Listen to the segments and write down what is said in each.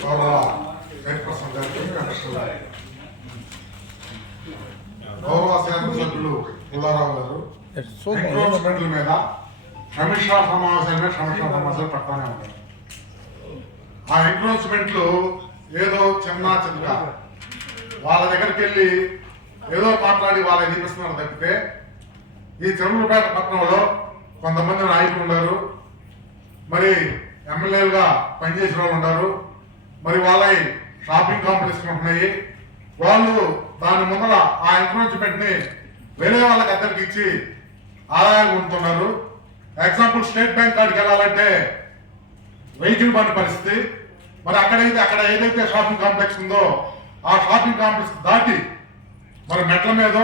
గౌరవ చైర్పర్సన్ గారికి గౌరవ శాసనసభ్యులు పుల్లారావు గారు ఎంక్రోచ్మెంట్ల మీద సమీక్షా సమావేశాల మీద సమీక్షా సమావేశాలు పెడతానే ఉంటారు ఆ ఎంక్రోచ్మెంట్లు ఏదో చిన్న చిన్న వాళ్ళ దగ్గరికి వెళ్ళి ఏదో మాట్లాడి వాళ్ళని చూపిస్తున్నారు తప్పితే ఈ చెరువులపేట పట్టణంలో కొంతమంది నాయకులు ఉన్నారు. మరి ఎమ్మెల్యేలుగా పనిచేసిన వాళ్ళు ఉన్నారు. మరి వాళ్ళ షాపింగ్ కాంప్లెక్స్ ఉంటున్నాయి. వాళ్ళు దాని ముందర ఆ ఎంకరేజ్మెంట్ని వేరే వాళ్ళకి అందరికి ఇచ్చి ఆదాయాలు ఉంటున్నారు ఎగ్జాంపుల్ స్టేట్ బ్యాంక్ కాడికి వెళ్ళాలంటే వెహికల్ బండి పరిస్థితి. మరి అక్కడైతే అక్కడ ఏదైతే షాపింగ్ కాంప్లెక్స్ ఉందో ఆ షాపింగ్ కాంప్లెక్స్ దాటి మరి మెట్ల మీద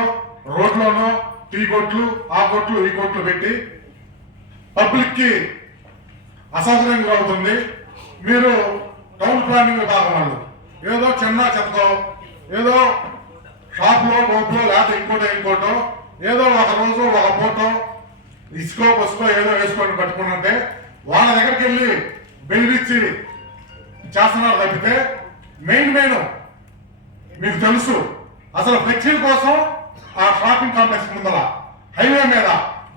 రోడ్లోనో టీ కొట్లు ఆ కొట్లు ఈ కొట్లు పెట్టి పబ్లిక్కి అసౌకర్యంగా అవుతుంది. మీరు టౌన్ ప్లానింగ్ విభాగం వాళ్ళు ఏదో చిన్న చెత్తతో ఏదో షాప్లో బోట్లో లేకపోతే ఇంకోటో ఇంకోటో ఏదో ఒక రోజు ఒక ఫోటో ఇసుకో బస్కో ఏదో వేసుకొని పట్టుకున్నట్టే వాళ్ళ దగ్గరికి వెళ్ళి బెదిరించి చేస్తున్నారు తప్పితే మెయిన్ మెయిన్ మీకు తెలుసు. అసలు ఫ్లెక్సీల కోసం ఆ షాపింగ్ కాంప్లెక్స్ ముందర హైవే మీద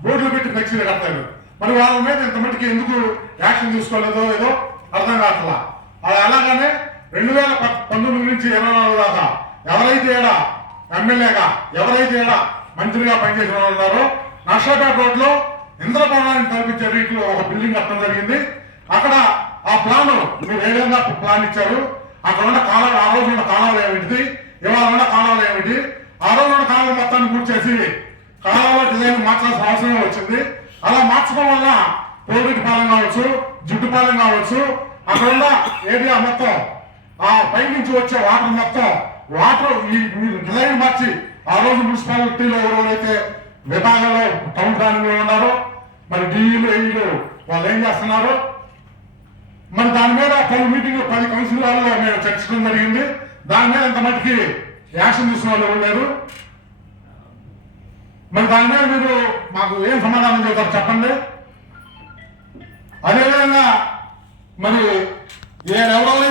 బోర్డులు పెట్టి ఫ్లెక్సీలు కడతారు. మరి వాళ్ళ మీద ఇంత ఎందుకు యాక్షన్ తీసుకోలేదో ఏదో అర్థం కావట్లా. అది అలాగానే రెండు వేల ప- పంతొమ్మిది నుంచి ఇరవై నాలుగు దాకా ఎవరైతే ఏడా ఎమ్మెల్యేగా ఎవరైతే ఏడా మంత్రిగా పనిచేసిన వాళ్ళు ఉన్నారో నర్సాపేట రోడ్లో ఇంద్రభవనాన్ని తలపించే రీతిలో ఒక బిల్డింగ్ కట్టడం జరిగింది. అక్కడ ఆ ప్లాన్ మీరు ఏ విధంగా ప్లాన్ ఇచ్చారు? అక్కడ ఉన్న కాలం ఆ రోజు ఉన్న కాలాలు ఏమిటి ఇవాళ ఉన్న కాలాలు ఏమిటి? ఆ రోజు ఉన్న కాలం మొత్తాన్ని పూర్తి చేసి కాలాల డిజైన్ మార్చాల్సిన అవసరం వచ్చింది. అలా మార్చడం వల్ల కోవిడ్ పాలన కావచ్చు జుట్టు పాలన కావచ్చు అక్కడ ఏరియా మొత్తం ఆ పై నుంచి వచ్చే వాటర్ మొత్తం వాటర్ ఈ మీరు డిజైన్ మార్చి ఆ రోజు మున్సిపాలిటీలో ఎవరెవరైతే విభాగంలో టౌన్ ప్లానింగ్లో ఉన్నారో మరి డీఈలు ఏఈలు వాళ్ళు ఏం చేస్తున్నారు మరి దాని మీద పలు మీటింగ్ పది కౌన్సిలర్లో మేము చర్చించడం జరిగింది. దాని మీద ఇంత మటుకి యాక్షన్ తీసుకున్న వాళ్ళు ఎవరు లేరు. మరి దాని మీద మీరు మాకు ఏం సమాధానం చెబుతారు చెప్పండి? అదేవిధంగా మరి ఏ ఎవరైతే